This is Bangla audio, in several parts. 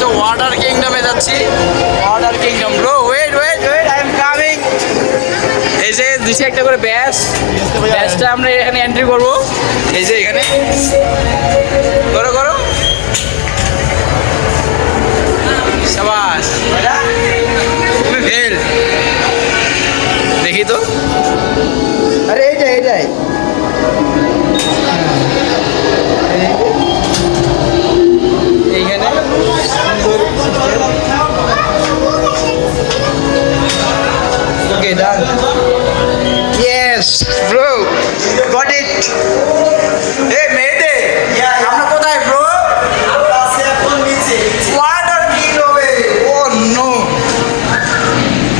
তো ওয়াটার কিংডমে যাচ্ছি। Water kingdom bro, wait wait wait, I am coming. এই যে দিছে একটা করে ব্যাসটা আমরা এখানে এন্ট্রি করবো। এই যে এখানে করো করো, শাবাশ, তুমি ফেল। দেখি তো, আরে এইটাই এইটাই এইখানে okay done. Yes bro, got it. এই মেয়েতে আমরা কোথায় ব্রো? ওয়াটার কিংডমে। ও নো,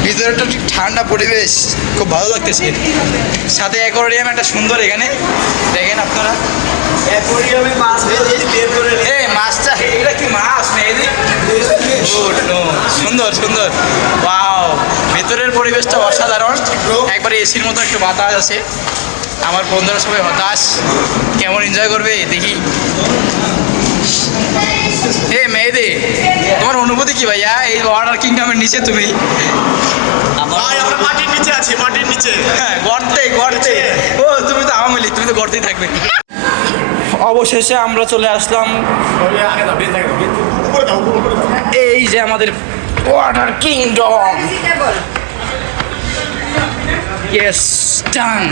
ভিতরে তো ঠিক ঠান্ডা পরিবেশ, খুব ভালো লাগতেছে। সাথে অ্যাকোয়ারিয়াম একটা সুন্দর, এখানে দেখেন আপনারা অ্যাকোয়ারিয়ামে মাছ বের করে এই মাছটা, এটা কি মাছ মেহেদি? সুন্দর সুন্দর, ওয়াও। ভেতরের পরিবেশটা অসাধারণ, একবারে এসির মতো একটু বাতাস আছে। আমার বন্ধুরা সবাই হতাশ, কেমন এনজয় করবে দেখি। এ মেহেদি, তোমার অনুভূতি কি ভাইয়া এই ওয়াটার কিংডমের নিচে? তুমি আমরা মাটির নিচে আছি, মাটির নিচে। হ্যাঁ, গর্তে গর্তে। ও তুমি তো আওয়ামী লীগ, তুমি তো গর্তেই থাকবে। অবশেষে আমরা চলে আসলাম এই যে আমাদের ওয়াটার কিংডম। ইয়েস, ডান।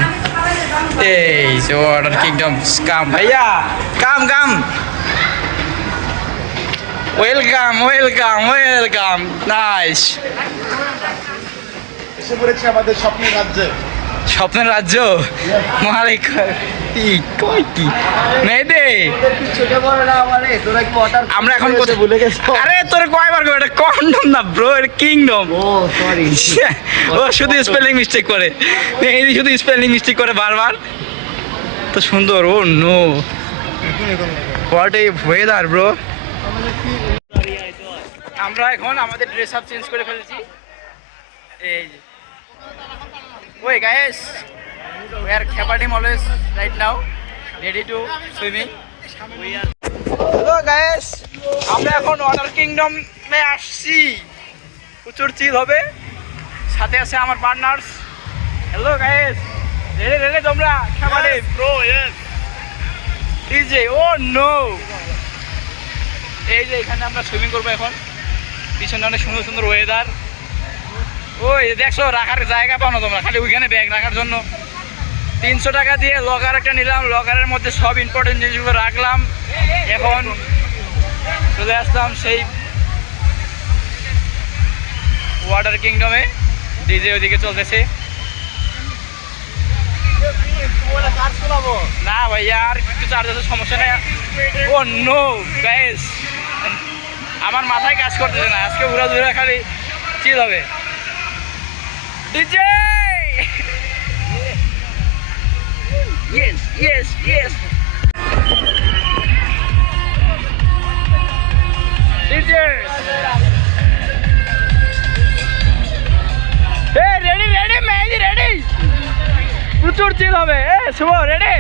এই যে ওয়াটার কিংডম, কাম ভাইয়া, কাম কাম, ওয়েলকাম ওয়েলকাম ওয়েলকাম, নাইস। এসে পড়েছি আমাদের স্বপ্নের রাজ্যে। স্বপ্নের রাজ্য মালিক কি মেয়েদে, আমরা এখন কোথায় ভুলে গেছি? আরে তোর কয়বার কই, এটা কন্ডম না ব্রো, এটা কিংডম। ও সরি, ও শুধু স্পেলিং মিস্টেক করে, এই শুধু স্পেলিং মিস্টেক করে বারবার। তো সুন্দর, oh no, what a weather bro. আমরা এখন আমাদের ড্রেস আপ চেঞ্জ করে ফেলেছি। এই যে Wait guys, we are Khapa team always right now, ready to swimming. Hello guys, আমরা এখন ওয়াটার কিংডমে আসছি। প্রচুর চিল হবে, সাথে আছে আমার partners. Hello guys, ready ready তোমরা? Khapa team bro, yes. DJ, oh no. এই যে এখানে আমরা সুইমিং করবো এখন, পিছনে অনেক সুন্দর সুন্দর ওয়েদার। ওই দেখছো, রাখার জায়গা পাও না তোমরা, খালি ওইখানে ব্যাগ রাখার জন্য 300 টাকা দিয়ে লকার একটা নিলাম, লকারের মধ্যে সব ইম্পর্টেন্ট জিনিসগুলো রাখলাম। এখন চলে আসলাম সেই ওয়াটার কিংডমে। ডিজে ওইদিকে চলতেছে। না ভাইয়া, আর একটু চার্জ আছে, সমস্যা নেই। ও নো গাইস, আমার মাথায় কাজ করতেছে না আজকে, ঘুরা ঘুরা খালি চিল হবে। DJ! Yes, yes, yes. DJ! Hey, ready, ready, Maggie, ready? প্রচুর চিল হবে। শুভ রেডি?